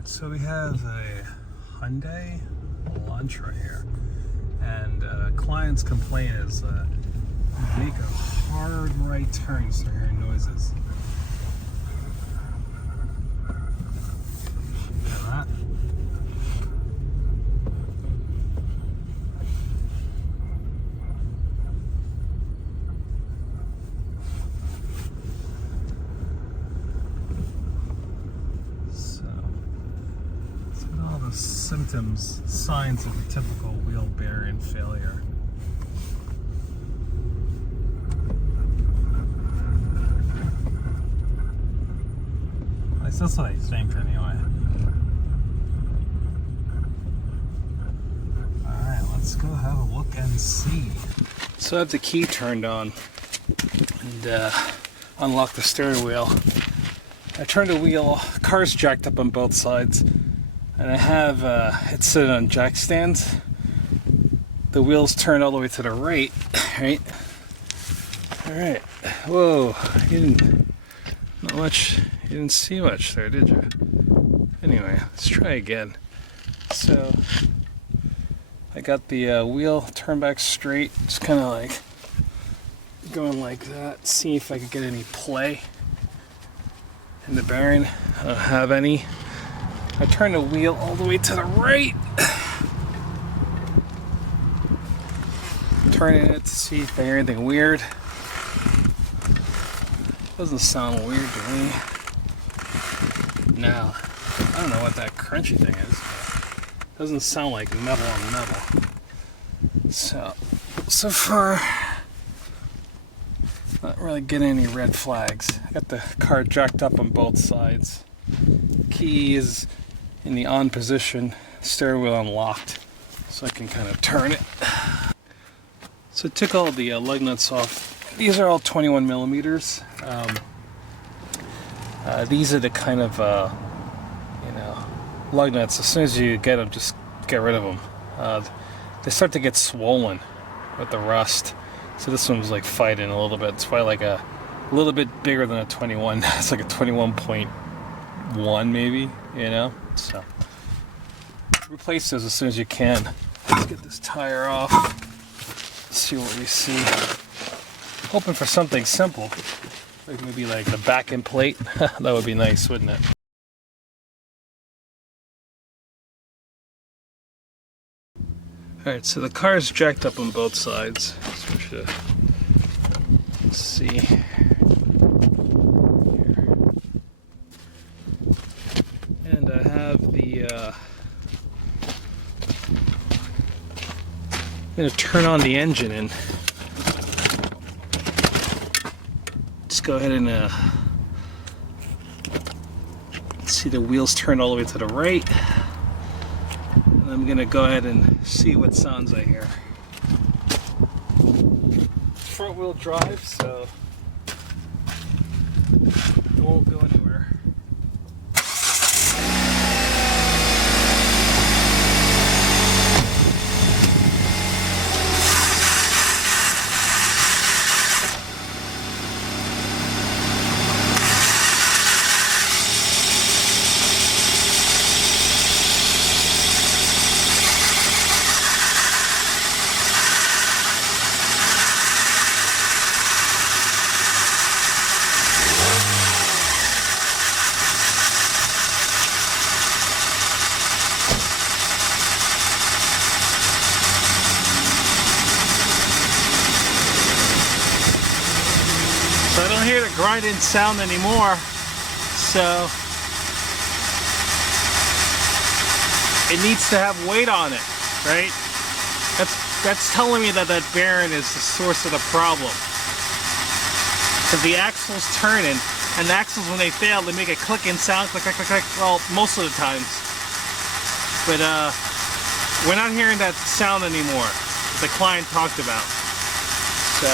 Alright, so we have a Hyundai Elantra here, and client's complaint is make a hard right turn, start hearing noises. Hear that? Symptoms, signs of a typical wheel bearing failure. At least that's what I think anyway. Alright, let's go have a look and see. So I have the key turned on and unlock the steering wheel. I turned the wheel, car's jacked up on both sides. And I have it sitting on jack stands. The wheels turn all the way to the right, right? All right. Whoa! You didn't see much there, did you? Anyway, let's try again. So I got the wheel turned back straight, just kind of like going like that. See if I could get any play in the bearing. I don't have any. I turn the wheel all the way to the right. Turning it to see if I hear anything weird. Doesn't sound weird to me. Now, I don't know what that crunchy thing is. Doesn't sound like metal on metal. So far, not really getting any red flags. I got the car jacked up on both sides. Key is in the on position, steering wheel unlocked, so I can kind of turn it. So I took all the lug nuts off. These are all 21 millimeters. These are the kind of lug nuts. As soon as you get them, just get rid of them. They start to get swollen with the rust. So this one was like fighting a little bit. It's probably like a little bit bigger than a 21. It's like a 21.1 maybe, so replace those as soon as you can. Let's get this tire off. Let's see what we see. Hoping for something simple, like maybe like the back end plate. That would be nice, wouldn't it? Alright, so the car is jacked up on both sides. So we should see. And I have the I'm going to turn on the engine and just go ahead and see the wheels turn all the way to the right. And I'm going to go ahead and see what sounds I hear. Front wheel drive, so it won't go anywhere. So I don't hear the grinding sound anymore, so it needs to have weight on it, right? That's telling me that bearing is the source of the problem. Because the axle's turning, and the axles, when they fail, they make a clicking sound, click, click, click, click, well, most of the times. But we're not hearing that sound anymore, the client talked about. So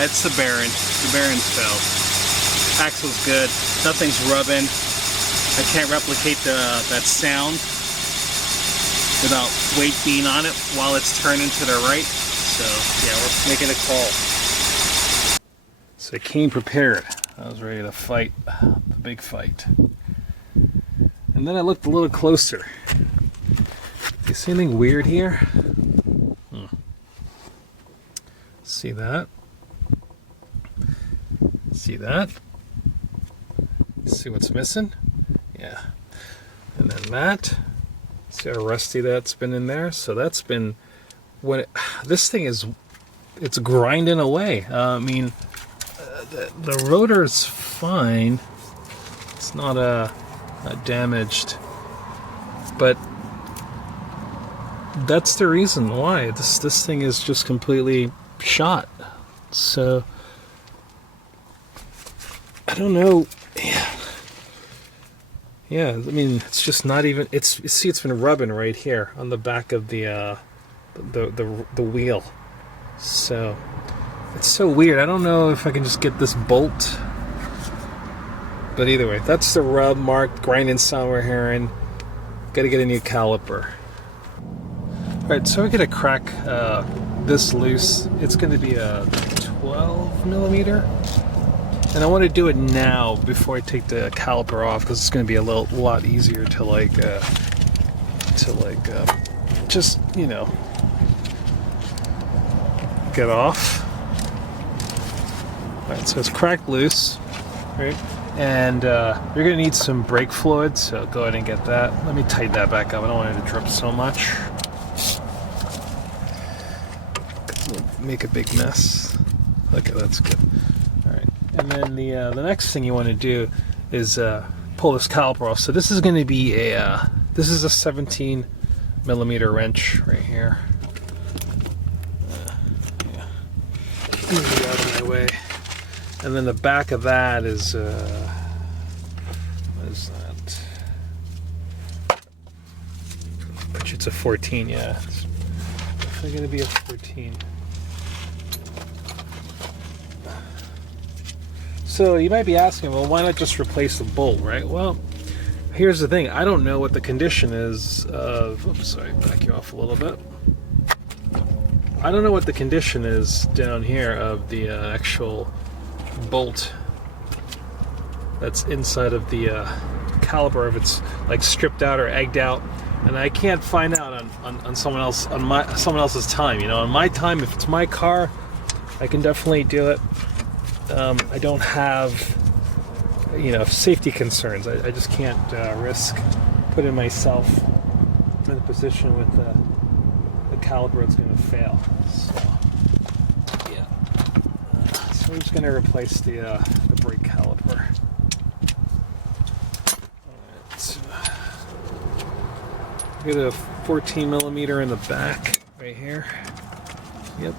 Yeah, it's the bearing. The bearing's failed. Axle's good. Nothing's rubbing. I can't replicate that sound without weight being on it while it's turning to the right. So yeah, we're making a call. So I came prepared. I was ready to fight the big fight. And then I looked a little closer. You see anything weird here? See that? See that? See what's missing? Yeah. And then that. See how rusty that's been in there? So that's been this thing is, it's grinding away. I mean, the rotor's fine. It's not damaged, but that's the reason why this thing is just completely shot. So I don't know. Yeah, I mean, it's just not even. See, it's been rubbing right here on the back of the wheel. So it's so weird. I don't know if I can just get this bolt. But either way, that's the rub marked, grinding somewhere here, and got to get a new caliper. All right, so we're gonna crack this loose. It's going to be a 12 millimeter. And I want to do it now before I take the caliper off, because it's going to be a lot easier to just, you know, get off. Alright, so it's cracked loose, right? And you're going to need some brake fluid, so go ahead and get that. Let me tighten that back up. I don't want it to drip so much. It'll make a big mess. Okay, that's good. And then the next thing you want to do is pull this caliper off. So this is going to be this is a 17 millimeter wrench right here. Yeah. Move it out of my way. And then the back of that is what is that? But it's a 14. Yeah, it's definitely going to be a 14. So you might be asking, well, why not just replace the bolt, right? Well, here's the thing. I don't know what the condition is of... Oops, sorry, back you off a little bit. I don't know what the condition is down here of the actual bolt that's inside of the caliper, if it's like stripped out or egged out. And I can't find out on someone else, someone else's time. You know, on my time, if it's my car, I can definitely do it. I don't have, you know, safety concerns. I just can't risk putting myself in a position with the caliper that's going to fail. So, yeah. So we're just going to replace the brake caliper. Alright. Get a 14 millimeter in the back right here. Yep.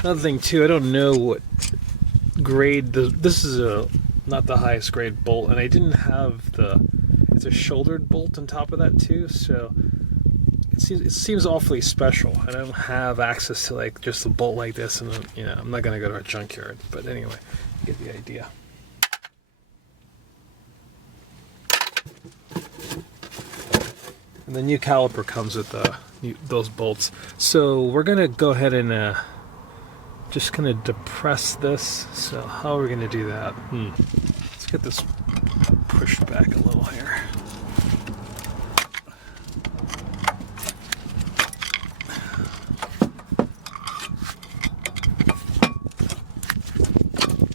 Another thing too, I don't know what grade this is not the highest grade bolt, and I didn't have it's a shouldered bolt on top of that too, so it seems awfully special. I don't have access to like just a bolt like this, and you know, I'm not gonna go to a junkyard, but anyway, you get the idea. And the new caliper comes with those bolts. So we're gonna go ahead and just gonna depress this. So how are we gonna do that? Let's get this pushed back a little here.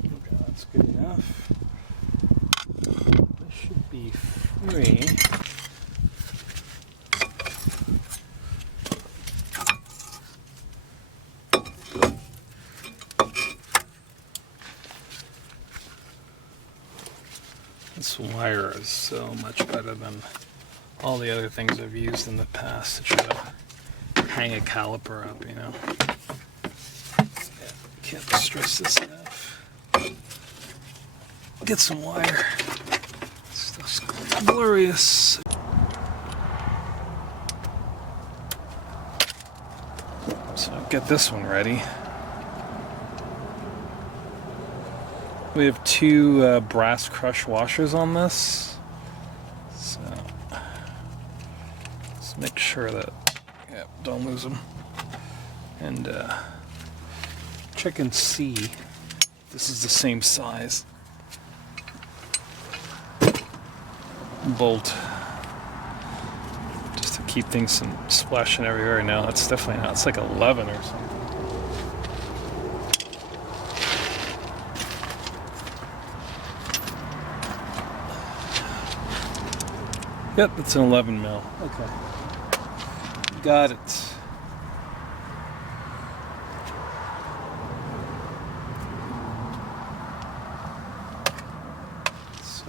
Okay, that's good enough. This should be free. This wire is so much better than all the other things I've used in the past to try to hang a caliper up, you know. Yeah, can't stress this enough. get some wire. Stuff's glorious. So get this one ready. We have two brass crush washers on this. So let's make sure that, yeah, don't lose them. And check and see if this is the same size bolt, just to keep things from splashing everywhere. Now it's definitely not. It's like 11 or something. Yep, it's an 11 mil. Okay, got it. So,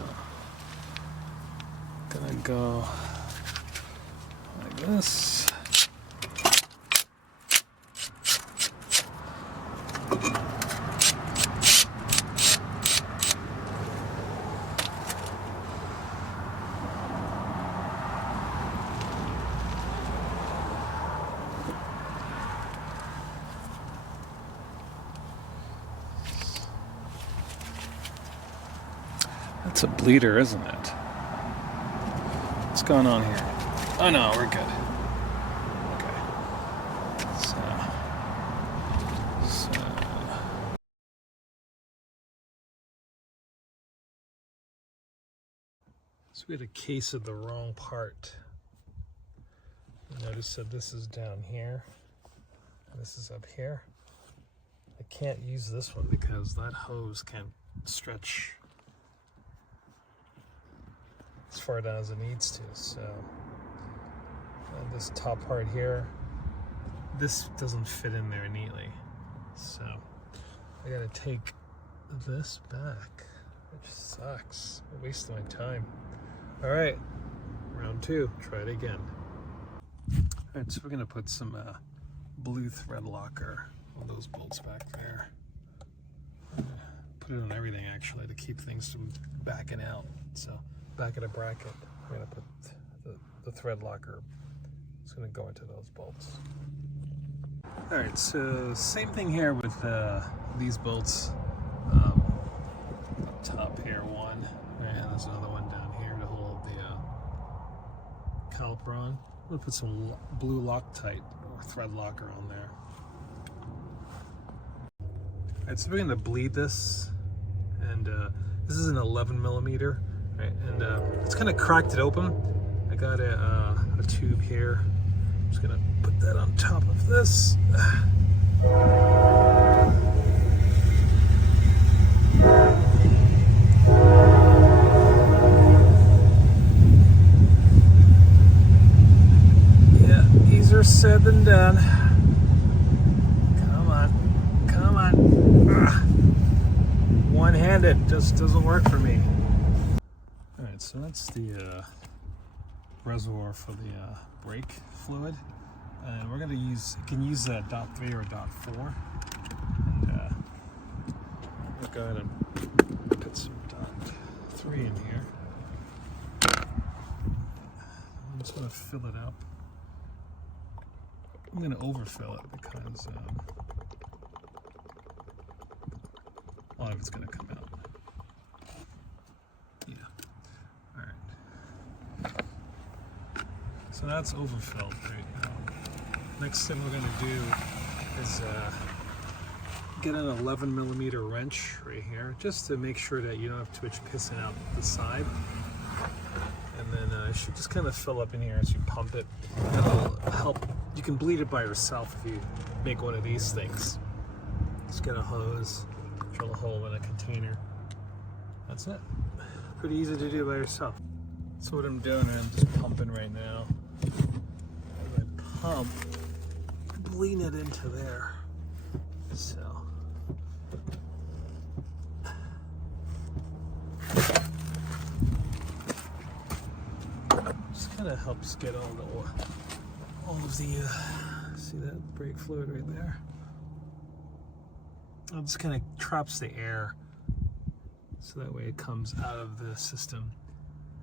gonna go like this. That's a bleeder, isn't it? What's going on here? Oh no, we're good. Okay. So we had a case of the wrong part. Notice that this is down here. This is up here. I can't use this one because that hose can't stretch as far down as it needs to. So this top part here, this doesn't fit in there neatly. So I gotta take this back, which sucks. I'm wasting my time. All right, round two, try it again. All right, so we're gonna put some blue thread locker on those bolts back there. Put it on everything actually to keep things from backing out. So back of the bracket, we're gonna put the thread locker. It's gonna go into those bolts. All right, so same thing here with these bolts. Up top here, one, and there's another one down here to hold the caliper on. I'm gonna put some blue Loctite or thread locker on there. All right, so we're gonna bleed this, and this is an 11 millimeter. Right, and it's kind of cracked it open. I got a tube here. I'm just gonna put that on top of this. Yeah, easier said than done. Come on, come on. One-handed just doesn't work for me. Alright, so that's the reservoir for the brake fluid, and we're gonna use, you can use a .3 or .4, and we'll go ahead and put some .3 in here. I'm just gonna fill it up. I'm gonna overfill it because a lot of it's gonna come out. So that's overfilled right now. Next thing we're going to do is get an 11 millimeter wrench right here, just to make sure that you don't have too much pissing out the side. And then it should just kind of fill up in here as you pump it. That'll help. You can bleed it by yourself if you make one of these things. Just get a hose, drill a hole in a container. That's it. Pretty easy to do by yourself. So what I'm doing, I'm just pumping right now. As I pump, bleed it into there. So just kind of helps get all of the see that brake fluid right there. It just kind of traps the air, so that way it comes out of the system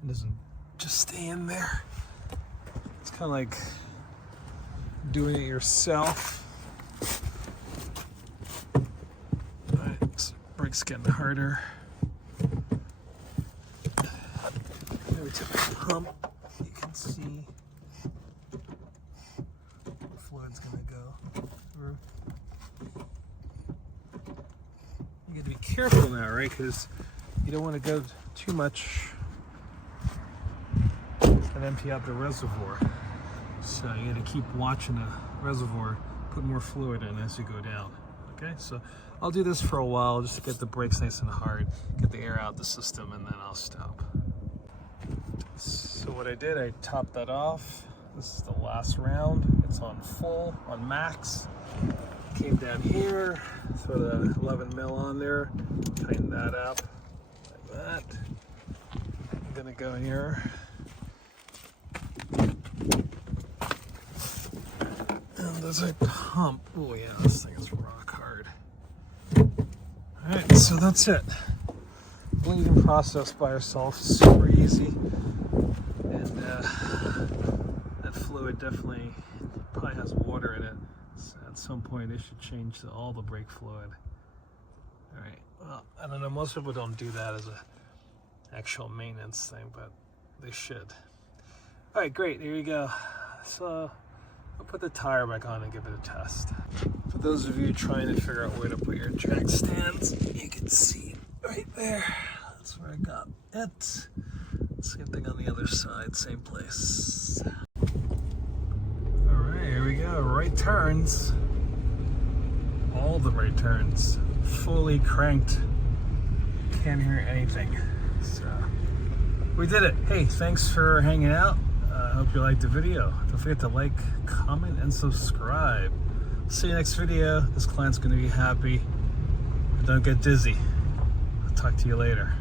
and doesn't just stay in there. It's kind of like doing it yourself. Alright, so brake's getting harder. Maybe to the pump, you can see the fluid's gonna go through. You got to be careful now, right? Because you don't want to go too much and empty out the reservoir. So you got to keep watching the reservoir, put more fluid in as you go down. Okay, so I'll do this for a while just to get the brakes nice and hard, get the air out the system, and then I'll stop. So what I did, I topped that off. This is the last round. It's on full, on max. Came down here, throw the 11 mil on there, tighten that up like that. I'm gonna go here. And there's a pump. Oh yeah, this thing is rock hard. Alright, so that's it. Bleeding process by herself, super easy. And that fluid definitely probably has water in it. So at some point they should change all the brake fluid. Alright, well, I don't know, most people don't do that as a actual maintenance thing, but they should. Alright, great, here you go. So I'll put the tire back on and give it a test. For those of you trying to figure out where to put your jack stands, you can see right there. That's where I got it. Same thing on the other side, same place. Alright, here we go. Right turns. All the right turns. Fully cranked. Can't hear anything. So, we did it. Hey, thanks for hanging out. I hope you liked the video. Don't forget to like, comment, and subscribe. See you next video. This client's going to be happy. And don't get dizzy. I'll talk to you later.